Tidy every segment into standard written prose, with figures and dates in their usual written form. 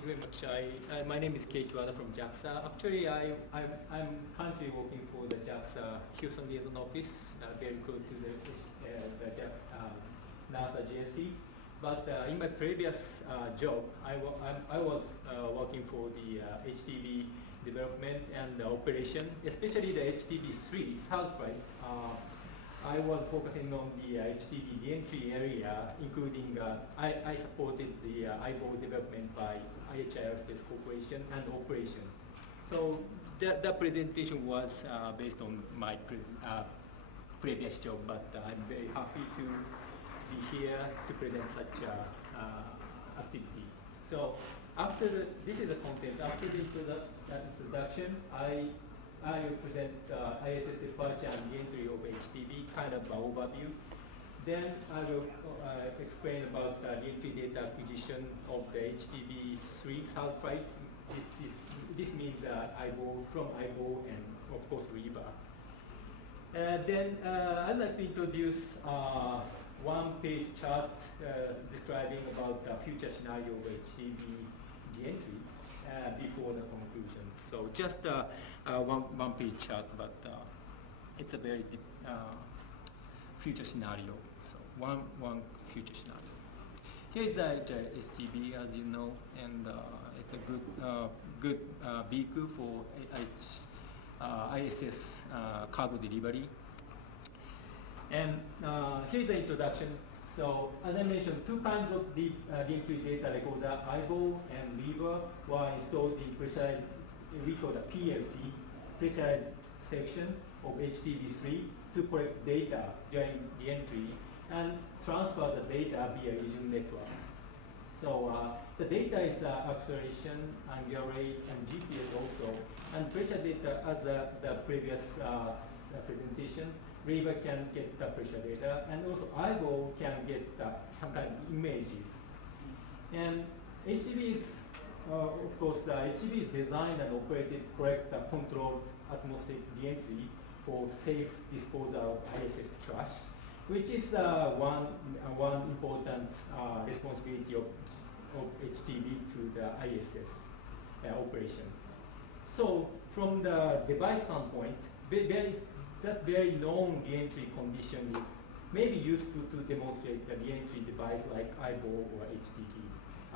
Thank you very much. My name is Keiichi Wada from JAXA. Actually, I'm currently working for the JAXA Houston liaison office, very close to the NASA JSC. But in my previous job, I was working for the HTV development and operation, especially the HTV3 South flight. I was focusing on the HTV Reentry area, including I supported the IBO development by Aerospace Corporation and operation. So that presentation was based on my previous job, but I'm very happy to be here to present such activity. So after this is the content. After the introduction, I will present ISS departure and reentry of HTV, kind of an overview. Then I will explain about the reentry data acquisition of the HTV3 South flight. This means IBO, from IBO and of course REBR. Then I'd like to introduce one-page chart describing about the future scenario of HTV reentry before the conclusion. So just one-page chart, but it's a very deep future scenario. So one future scenario. Here is the HTV, as you know, and it's a good vehicle for ISS cargo delivery. And here's the introduction. So as I mentioned, two kinds of the reentry data recorder, IBO and REBR, were installed in pressurized, we call the PLC, pressurized section of HTV3 to collect data during reentry and transfer the data via region network. So the data is the acceleration, angular rate, and GPS also. And pressure data, as the previous presentation, REBR can get the pressure data, and also IBO can get some kind of images. And HTV is, of course, the HTV is designed and operated to collect the controlled atmospheric reentry for safe disposal of ISS trash, which is one important responsibility of HTV to the ISS operation. So from the device standpoint, that very long reentry condition is maybe useful to demonstrate the reentry device like IBO or HTV,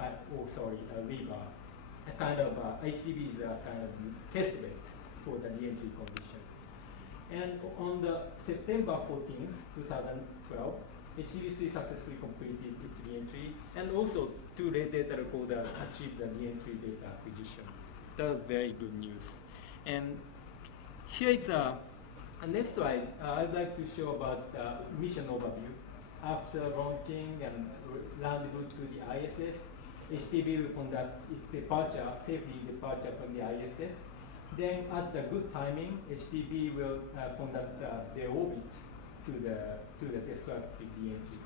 REBR. A kind of HTV is a kind of test bed for the reentry condition. And on the September 14th, 2012, HTV3 successfully completed its reentry, and also two data recorders achieved the reentry data acquisition. That was very good news. And here is next slide. I'd like to show about the mission overview. After launching and rendezvous to the ISS, HTV will conduct its departure, safely departure from the ISS. Then at the good timing, HTV will conduct their orbit to the destructive reentry.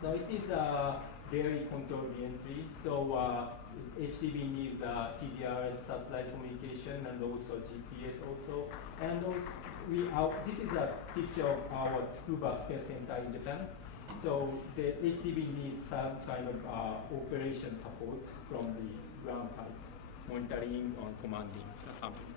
So it is a very controlled reentry. So HTV needs TDRS satellite communication and also GPS also. And also this is a picture of our Tsukuba Space Center in Japan. So the HTV needs some kind of operation support from the ground side, monitoring or commanding or something.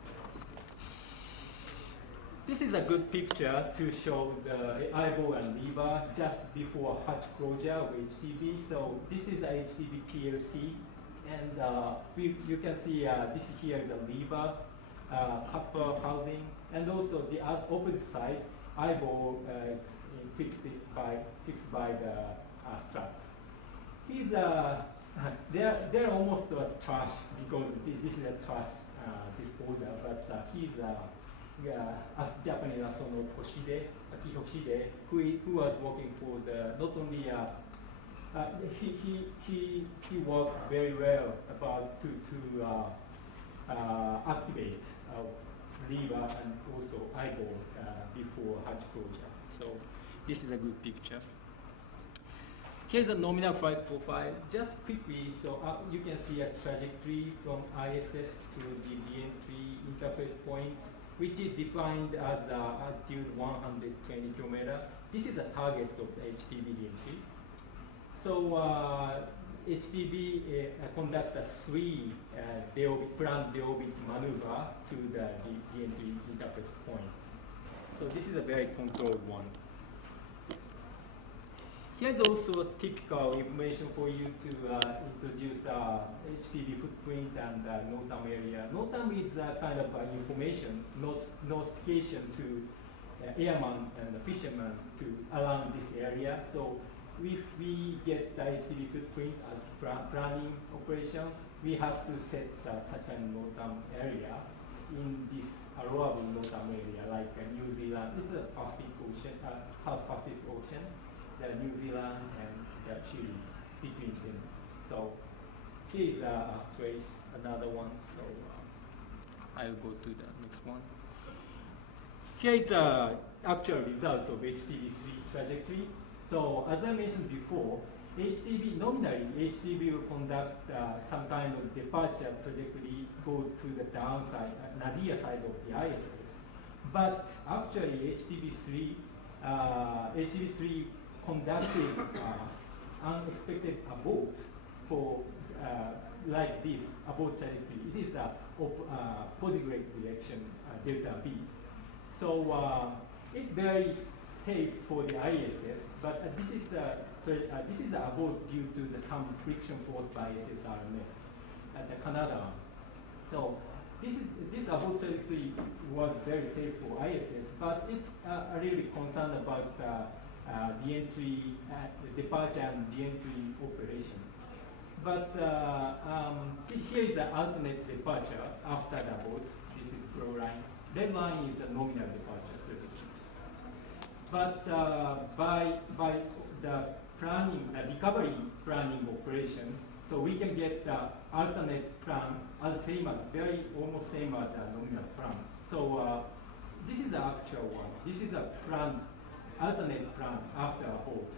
This is a good picture to show the IBO and REBR just before hatch closure of HTV. So this is the HTV PLC, and you can see this here is a REBR copper housing, and also the opposite side, IBO fixed by the strap. They're almost trash because this is a trash disposal, but he's as Japanese astronaut Hoshide, who was working for the not only he worked very well about to activate REBR and also IBO before hatch closure. So this is a good picture. Here's a nominal flight profile. Just quickly, so you can see a trajectory from ISS to the reentry interface point, which is defined as altitude 120 km. This is a target of the HTV reentry. So HTV conduct a three planned deorbit maneuver to the reentry interface point. So this is a very controlled one. Here's also typical information for you to introduce the HTV footprint and NOTAM area. NOTAM is kind of information, notification to airman and fishermen to around this area. So if we get the HTV footprint as planning operation, we have to set such a NOTAM area in this allowable NOTAM area, like New Zealand. It's a Pacific Ocean, South Pacific Ocean. New Zealand and Chile between them. So here is trace, another one. So I'll go to the next one. Here is the actual result of HTV3 trajectory. So as I mentioned before, nominally HTV will conduct some kind of departure trajectory, go to the downside, nadir side of the ISS. But actually HTV3 conducting unexpected abort for like this abort trajectory. It is a positograde direction delta B. So it's very safe for the ISS, but this is the abort due to some friction force by SSRMS at the Canada. So this abort trajectory was very safe for ISS, but it's a little bit concerned about reentry, departure and reentry operation. But here is the alternate departure after the abort. This is blue line. Red line is the nominal departure prediction. But by the planning, recovery planning operation, so we can get the alternate plan as almost same as the nominal plan. So this is the actual one. This is a planned alternate plan after abort,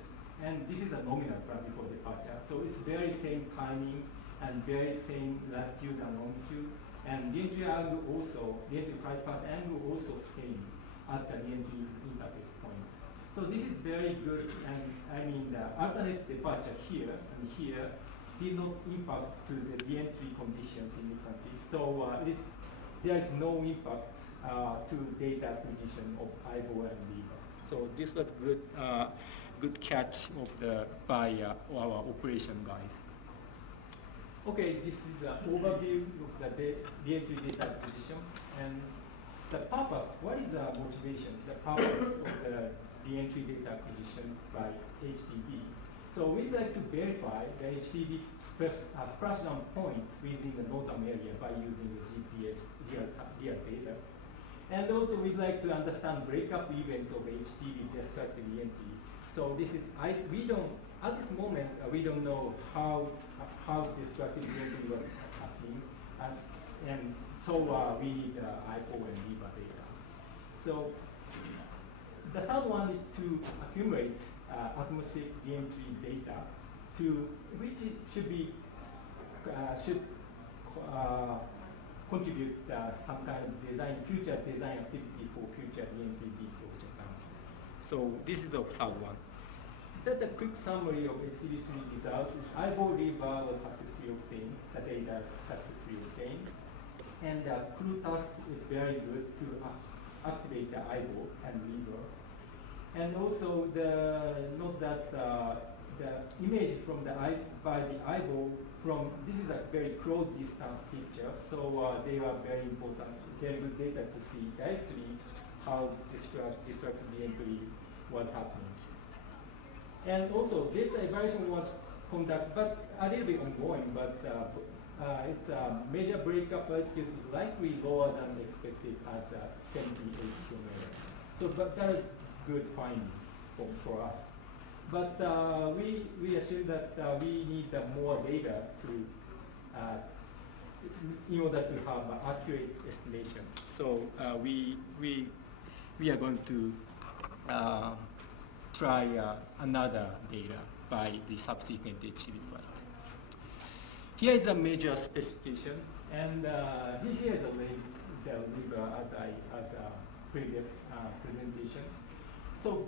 and this is a nominal plan before departure. So it's very same timing and very same latitude and longitude, and reentry angle also, reentry flight path angle also same at the reentry interface point. So this is very good, and I mean the alternate departure here and here did not impact to the reentry conditions in the country. So there is no impact to data acquisition of IBO and REBR. So this was good catch by our operation guys. Okay, this is an overview of the reentry data acquisition and the purpose. What is the motivation? The purpose of the reentry data acquisition by HTV. So we'd like to verify the HTV splashdown points within the NOTAM area by using the GPS real data. And also we'd like to understand breakup events of HTV destructive reentry. So this is, at this moment, we don't know how destructive reentry was happening. And so we need IPO and REBR data. So the third one is to accumulate atmospheric reentry data which should contribute some kind of future design activity for future reentry for Japan. So this is the third one. That's a quick summary of HTV3 results. IBO REBR was successfully obtained, the data successfully obtained. And the crew task is very good to activate the IBO and REBR. And also note that the image from by the IBO this is a very close distance picture, so they are very important, very good data to see directly how destructive reentry was happening. And also data evaluation was conducted, but a little bit ongoing, but its major breakup altitude is likely lower than expected as 78 kilometers. So but that is good finding for us. But we assume that we need more data in order to have an accurate estimation. So we are going to try another data by the subsequent HTV flight. Here is a major specification, and here is the REBR as a previous presentation. So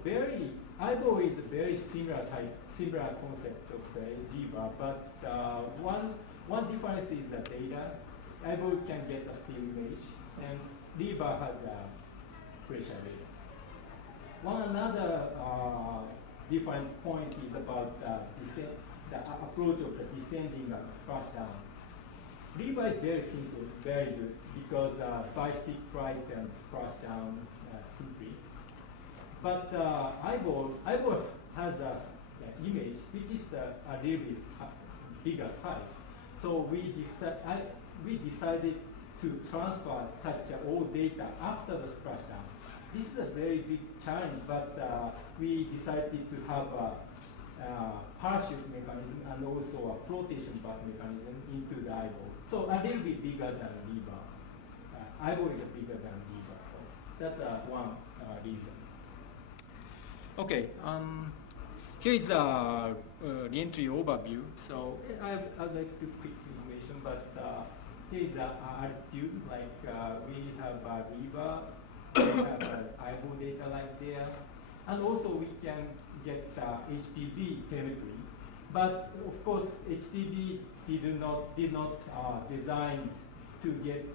IBO is a very similar concept of the REBR, but one difference is the data. IBO can get a still image, and REBR has a pressure data. One another different point is about the approach of the descending and splashdown. REBR is very simple, very good, because bi-stick flight and splashdown simply. But IBO has an image which is a little bit bigger size. So we decided to transfer such old data after the splashdown. This is a very big challenge, but we decided to have a parachute mechanism and also a flotation path mechanism into the IBO. So a little bit bigger than REBR. IBO is bigger than REBR, so that's one reason. Okay, here is a reentry overview. So I'd like to quick information, but here is the altitude. Like we have a REBR, we have IBO data like there, and also we can get HTV telemetry. But of course, HTV did not design to get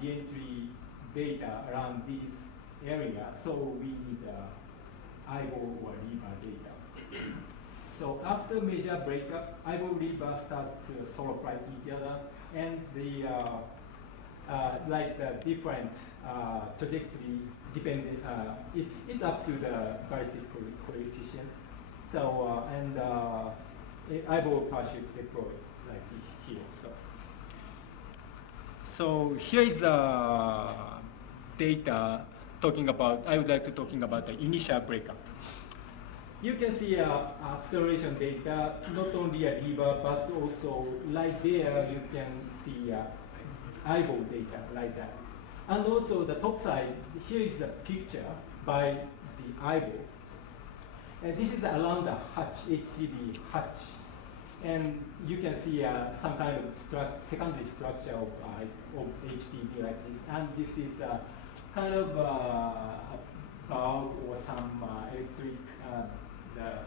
reentry data around this area, so we need IBO or REBR data. So after major breakup, IBO REBR start to solo flight each other, and the like the different trajectory dependent. It's up to the ballistic coefficient. So and IBO parachute deployed like here. So here is data talking about. I would like to talking about the initial breakup. You can see acceleration data, not only a REBR, but also like there you can see IBO data like that. And also the top side, here is a picture by the IBO. And this is around the hatch, HTV hatch. And you can see some kind of secondary structure of HTV like this. And this is kind of a bulb or some electric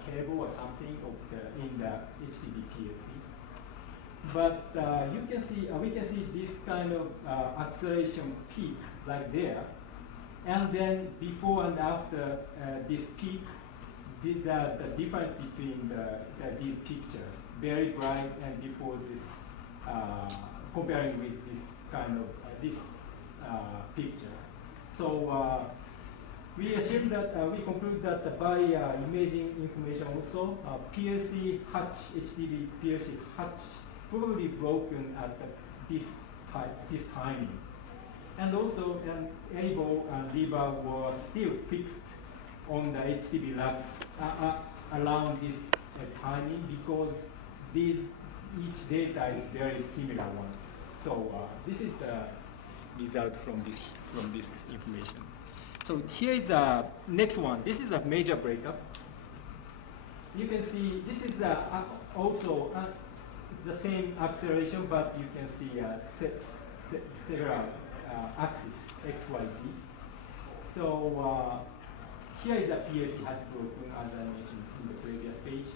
cable or something of in the HTV PLC. But you can see, we can see this kind of acceleration peak like there. And then before and after this peak, the difference between these pictures, very bright and before this, comparing with this kind of this picture. So we assume that we conclude that by imaging information also, PLC hatch, HTV PLC hatch probably broken at this timing. And also IBO and REBR were still fixed on the HTV lags around this timing because each data is very similar one. So this is the result from this information. So here is the next one. This is a major breakup. You can see this is also the same acceleration, but you can see several axis, X, Y, Z. So here is a PLC hatch broken, as I mentioned in the previous page.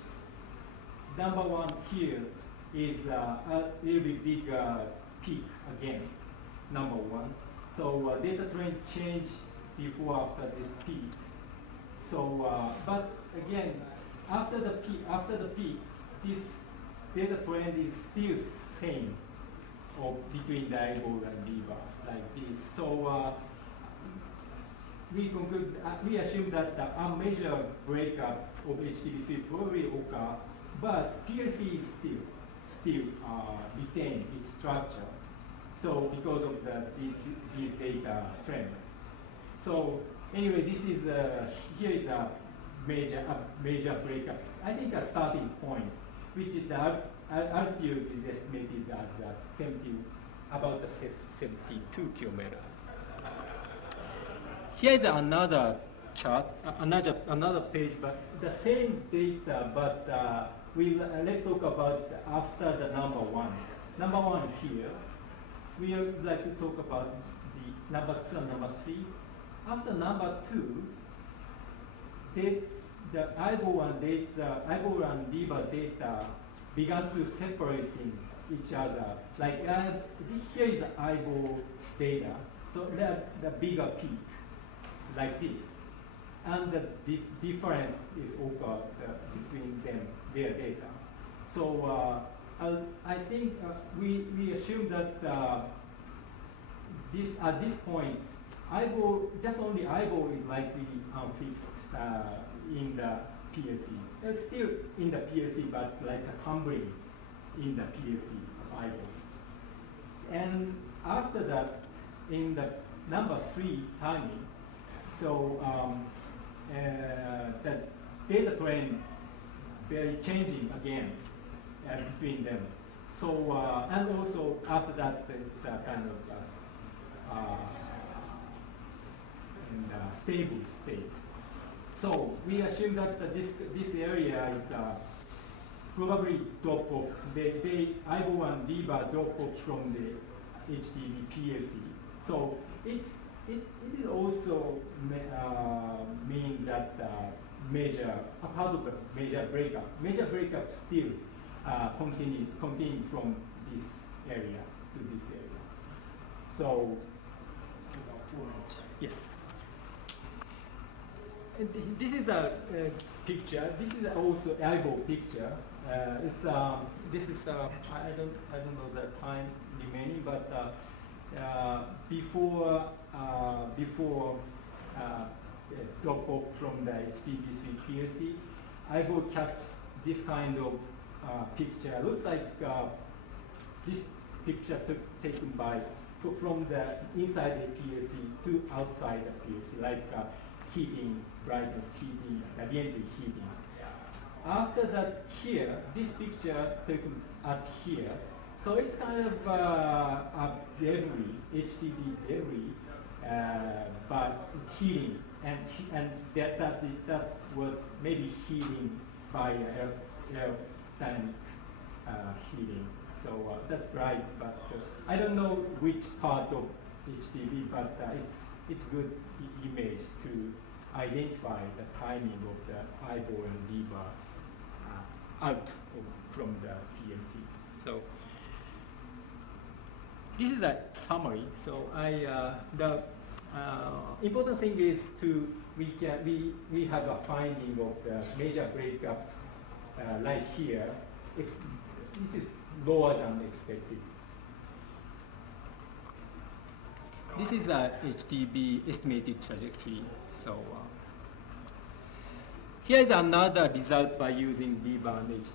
Number one here is a little bit bigger peak again, number one. So data trend change before after this peak. So, but again, after the peak, this data trend is still same between the IBO and REBR like this. So we assume that a major breakup of HTV3 probably occur, but PLC is still retain its structure. So because of this data trend. So anyway, this is here is a major breakup. I think a starting point, which is the altitude is estimated as about 72 kilometers. Here is another chart, another page, but the same data, but let's talk about after the number one. Number one here, we would like to talk about the number two and number three. After number two, the eyeball and REBR data began to separate in each other. Like here is the eyeball data, so the bigger peak, like this, and the difference is occurred between them, their data. So I think we assume that at this point, just only eyeball is likely unfixed in the PLC. It's still in the PLC, but like a tumbling in the PLC of eyeball. And after that, in the number 3 timing, so the data trend very changing again between them. So and also after that, it's a kind of in a stable state. So we assume that this area is probably drop off. eyeball and REBR drop off from the HTV PLC. So it is also mean that a part of the major breakup. Major breakup still continue from this area to this area. So yes. This is a picture. This is also eyeball picture. This is I don't know the time remaining, but before drop off from the HTV3 PLC, eyeball captures this kind of picture. Looks like this picture taken by from the inside the PLC to outside the PLC, like heating, brightness, heating, reentry heating. After that, here, this picture taken at here, so it's kind of a debris, HTV debris, but heating, and that was maybe heating by aerodynamic heating. So that's right, but I don't know which part of HTV, but it's good image to identify the timing of the eyeball and REBR out from the PLC. So this is a summary. So the important thing is we have a finding of the major breakup right here. It is lower than expected. This is a HTV estimated trajectory. So here is another result by using REBR and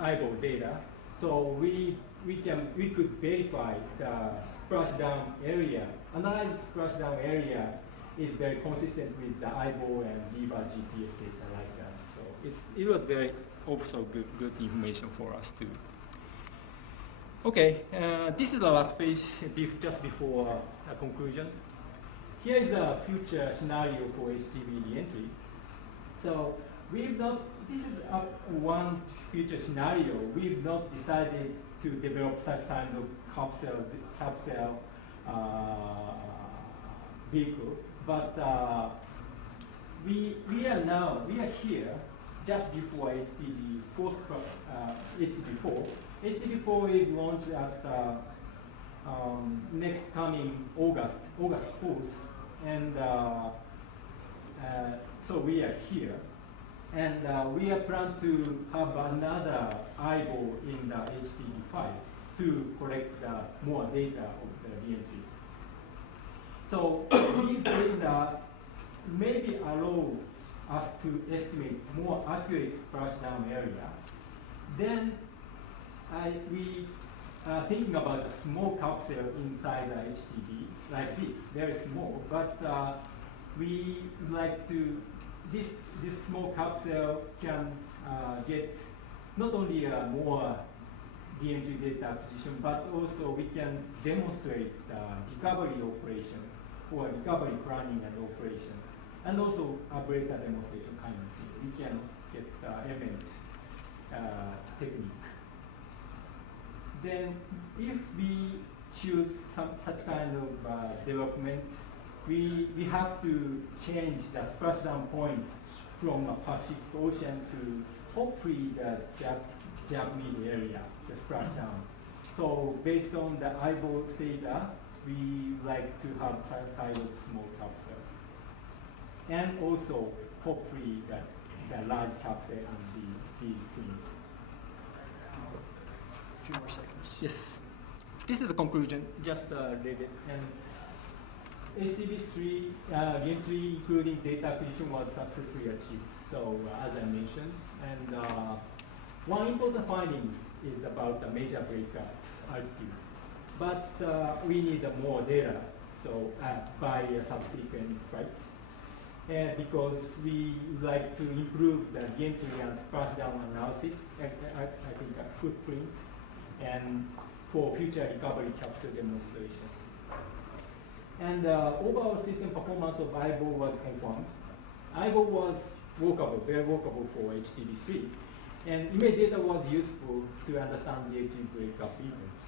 eyeball data. So we could verify the splashdown area. Analyzed splashdown area is very consistent with the eyeball and REBR GPS data like that. So it was very also good information for us too. Okay, this is the last page just before a conclusion. Here is a future scenario for HTV reentry. So this is one future scenario. We've not decided to develop such kind of capsule vehicle, but we are here just before HTV4. HTV4 is launched at next coming August 4th, and so we are here, and we are planning to have another eyeball in the HTV5 to collect more data of the reentry. So these data maybe allow us to estimate more accurate splashdown area. Then we are thinking about a small capsule inside the HTV, like this, very small, but we like to, this small capsule can get not only more DMG data acquisition, but also we can demonstrate recovery operation or recovery planning and operation, and also a breaker demonstration kind of thing. We can get event technique. Then if we choose such kind of development, we have to change the splashdown point from a Pacific Ocean to hopefully the Japanese area, the splashdown. So based on the eyeball data, we like to have some kind of small capsule. And also, hopefully, the large capsule and these things. A few more seconds. Yes. This is a conclusion, just David. And HTV3 reentry, including data acquisition, was successfully achieved. So, as I mentioned, and one important finding is about the major breakout altitude. But we need more data, so by a subsequent flight. Because we would like to improve the reentry and splashdown analysis, I think a footprint, and for future recovery capsule demonstration. And overall system performance of eyeball was confirmed. Eyeball was workable, very workable for HTV3. And image data was useful to understand the reentry breakup events.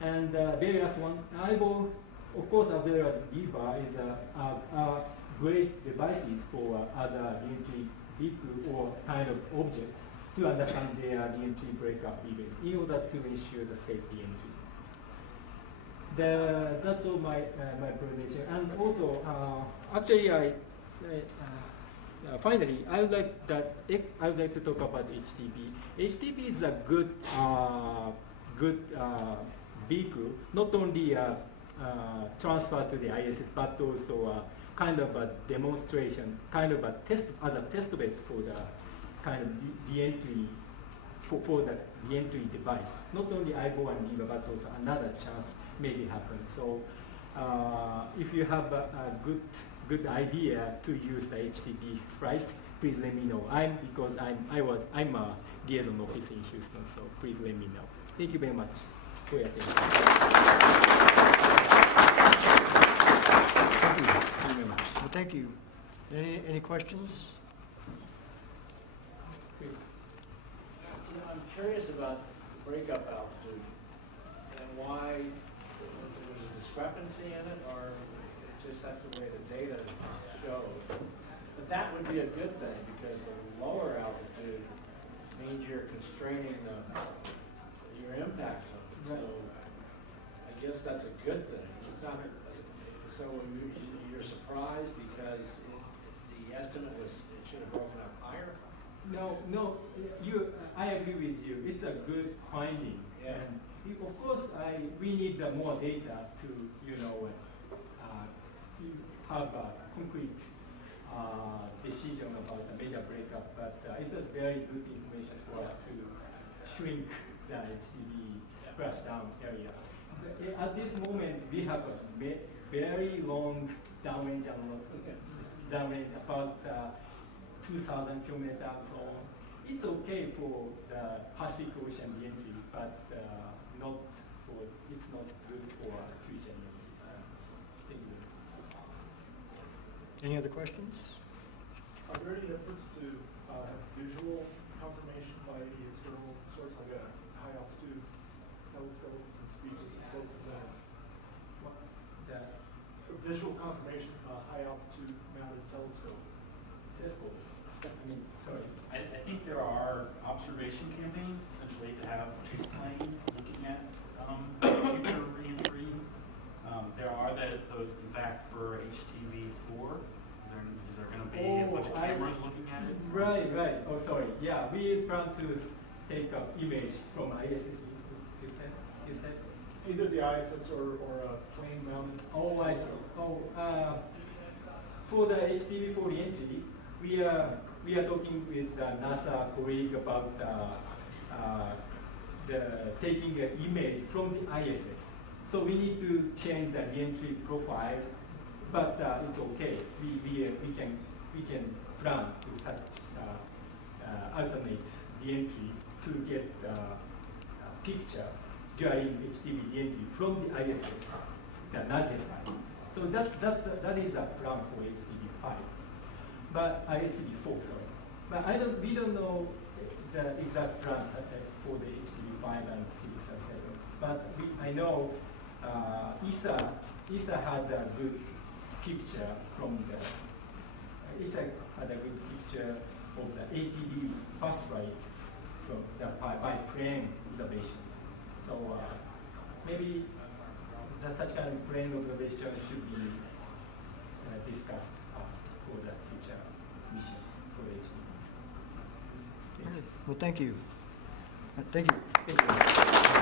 And very last one, eyeball, of course, as well as REBR, is a great devices for other reentry vehicle or kind of object to understand their reentry breakup event in order to ensure the safety entry. That's all my presentation. And also, actually, finally, I would like to talk about HTV. HTV is a good vehicle, not only transfer to the ISS, but also kind of a demonstration, kind of a test, as a test bed for the kind of reentry, for the reentry device. Not only eyeball and REBR, but also another chance maybe happen. So if you have a good idea to use the HTV flight, please let me know. I'm a liaison officer in Houston, so please let me know. Thank you very much for your attention. Thank you very much. Well, thank you. Any questions? I'm curious about the breakup altitude and why there was a discrepancy in it, or it's just that's the way the data shows. But that would be a good thing because the lower altitude means you're constraining your impact zone. So I guess that's a good thing. It's not, so you're surprised because the estimate was it should have broken up higher? No, I agree with you. It's a good finding. Yeah. And of course, we need more data to, to have a concrete decision about the major breakup. But it was very good information for us to shrink the HTV splashdown area. At this moment, we have a very long downrange, about 2,000 kilometers. So it's okay for the Pacific Ocean reentry, but it's not good for future reentries. Thank you. Any other questions? Are there any efforts to visual confirmation by any external source, like a high altitude telescope and speak to both presenters? Visual confirmation of a high altitude mounted telescope. I think there are observation campaigns, essentially to have chase planes looking at future reentry. There are those, in fact, for HTV4. Is there going to be a bunch of cameras looking at it? Right. Oh, sorry. Yeah, we plan to take an image from ISS. You said? Either the ISS or a plane mounted. Oh, I see. For the HTV4 reentry, we are talking with the NASA colleague about taking an image from the ISS. So we need to change the reentry profile, but it's okay. We can plan to such alternate reentry to get picture during HTV reentry from the ISS, the larger side. So that is a plan for HTV5, but HTV4, sorry. But we don't know the exact plan for the HTV5 and CSR7. But I know ESA had a good picture from the, it's a good picture of the ATV bus ride from the by plane observation. So maybe such kind of plane observation should be discussed for the future mission for HTV. Well, thank you. Thank you. Thank you.